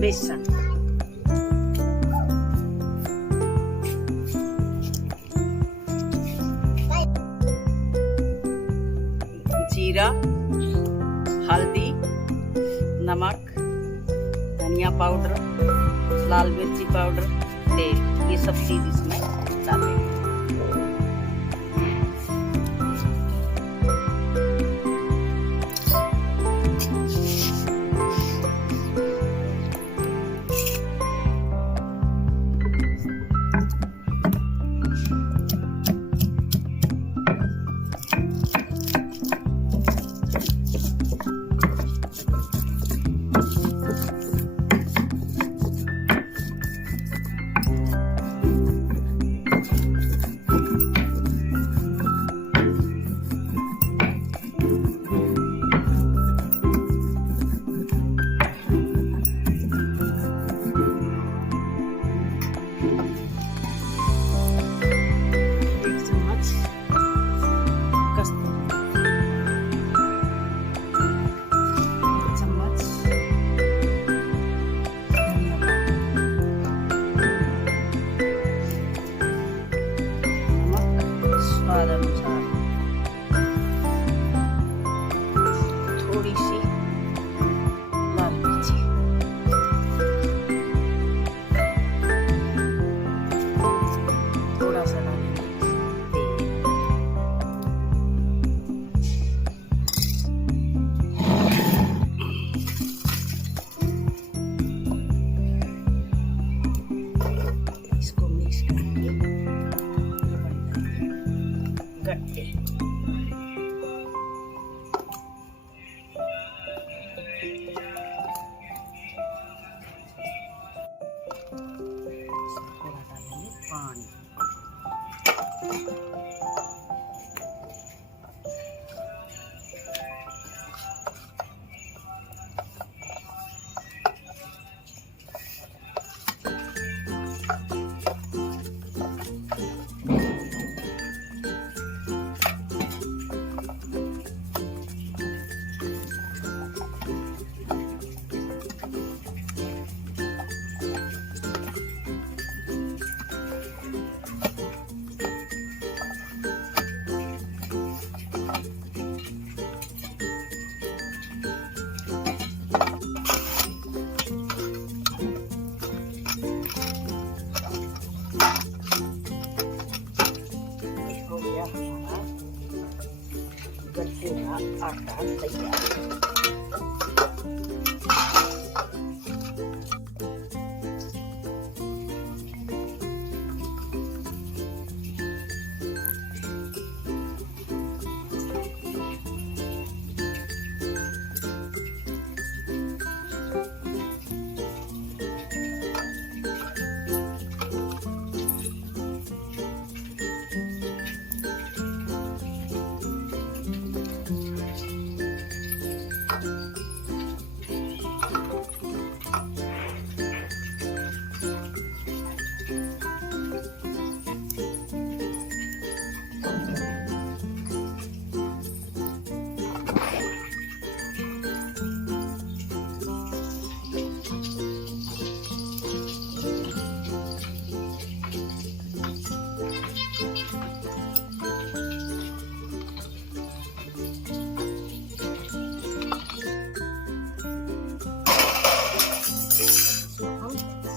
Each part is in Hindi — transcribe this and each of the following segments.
बेसन, जीरा, हल्दी, नमक, धनिया पाउडर, लाल मिर्ची पाउडर, तेल, ये सब चीज इसमें डालेंगे। थोड़ी सी लाल मिर्ची, थोड़ा सा डालेंगे तेल। इसको मिक्स करेंगे, गट्टे। थोड़ा डालेंगे पानी, गट्टे का आटा तैयार।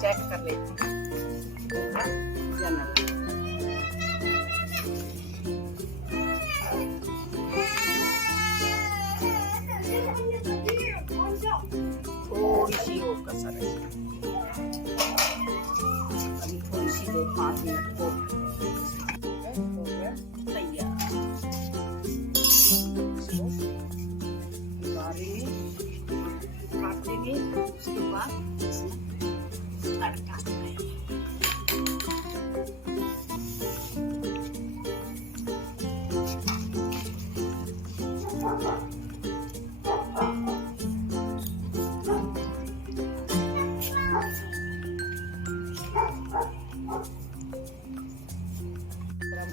चेक कर लेते हैं जनरल। थोड़ी सी और कसर है, अभी थोड़ी सी देर 5 मिनट को हो गया तैयार। इसको बारी में काट देंगे, उसके बाद इसमें तड़का लगाएंगे।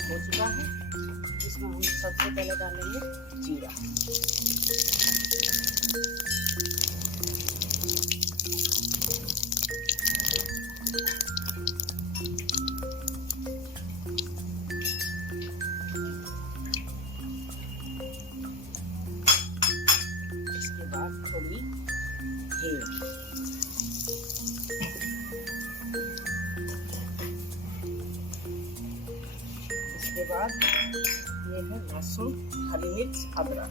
हो चुका है, इसमें हम सबसे पहले डालेंगे जीरा, बाद थोड़ी हींग, इसके बाद ये है लहसुन, हरी मिर्च, अदरक।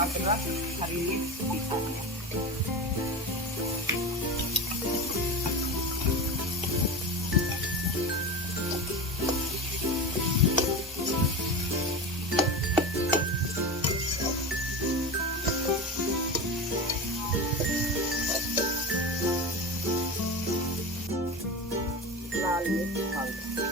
अदरक, हरी मिर्च दिखा दिया। लाल मिर्च पाउडर,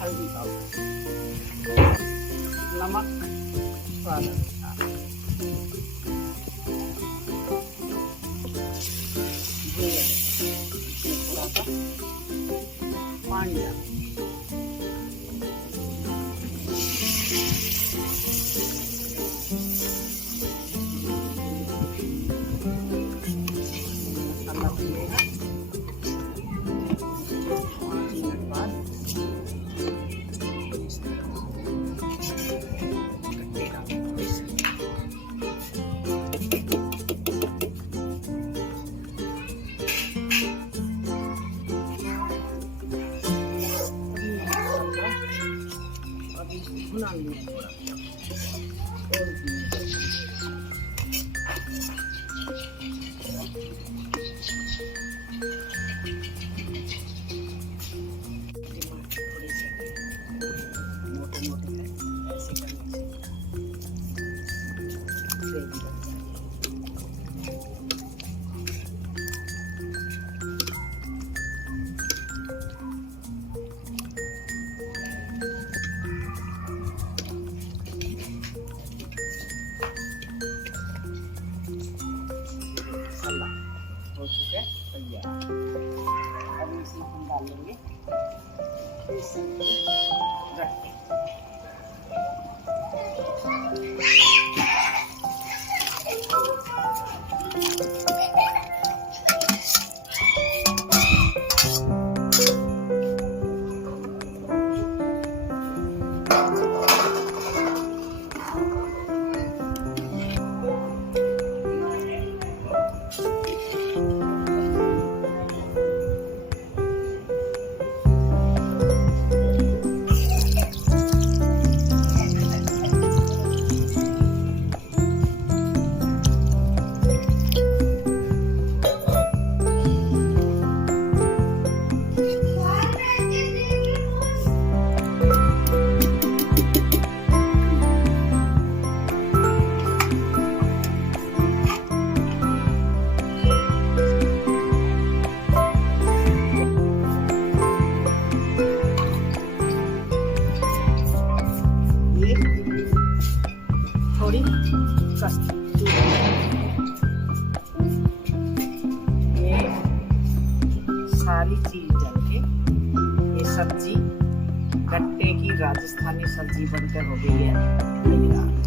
हल्दी पाउडर, नमक स्वाद अनुसार, थोड़ा सा पानी डाल, मसाला भुनेगा। 5 मिनट बाद भुना लिया थोड़ा मोटे मोटे ऐसे करने से मसाला हो चुका है तैयार। अब इसमें हम डालेंगे बेसन के गट्टे। सारी चीज डाल के ये सब्जी गट्टे की राजस्थानी सब्जी बनकर हो गई है तैयार।